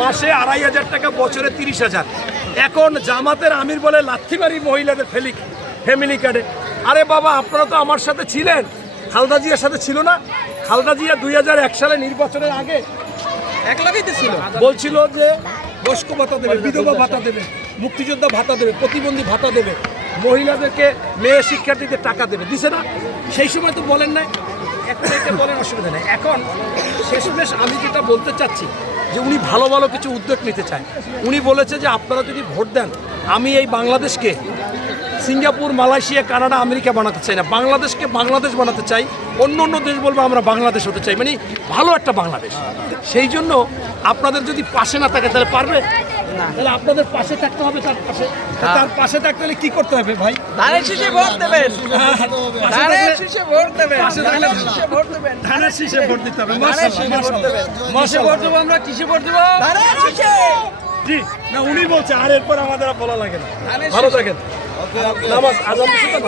মাসে আড়াই হাজার টাকা বছরে তিরিশ হাজার। এখন জামাতের আমির বলে লাথিবাড়ি মহিলাদের ফেলি ফ্যামিলি কার্ডে আরে বাবা আপনারা তো আমার সাথে ছিলেন। খালদা জিয়ার সাথে ছিল না। খালদা জিয়া দুই হাজার এক সালে নির্বাচনের আগে এক লাগাই তো ছিল। বলছিল যে বয়স্ক ভাতা দেবে বিধবা ভাতা দেবে মুক্তিযোদ্ধা ভাতা দেবে প্রতিবন্ধী ভাতা দেবে মহিলাদেরকে মেয়ে শিক্ষার্থীদের টাকা দেবে। দিছে না? সেই সময় তো বলেন নাই। এখন এটা বলেন অসুবিধা নেই। এখন শেষমেশ আমি যেটা বলতে চাচ্ছি যে উনি ভালো ভালো কিছু উদ্যোগ নিতে চায়। উনি বলেছে যে আপনারা যদি ভোট দেন, আমি এই বাংলাদেশকে সিঙ্গাপুর, মালয়েশিয়া, কানাডা, আমেরিকা বানাতে চাই না। বাংলাদেশকে বাংলাদেশ বানাতে চাই, অন্য অন্য দেশ বলব আমরা বাংলাদেশ হতে চাই। মানে ভালো একটা বাংলাদেশ। সেই জন্য আপনাদের যদি পাশে না থাকে, তাহলে পারবে? তাহলে আপনাদের পাশে থাকতে হবে তার পাশে। তার পাশে থাকতে হলে কি করতে হবে ভাই? ধানের শীষে ভোট দেবেন। ধানের শীষে ভোট দেবেন। পাশে থাকলে- ভোট দেবেন। ধানের শীষে ভোট দিতে হবে। ধানের ভোট দেবেন। মাসে ভোট দেবো আমরা কিসে ভোট দেবো ধানের শীষে। জি না উনি বলছে আর এরপর আমাদের বলা লাগে না। ভালো থাকেন। নামাজ আজান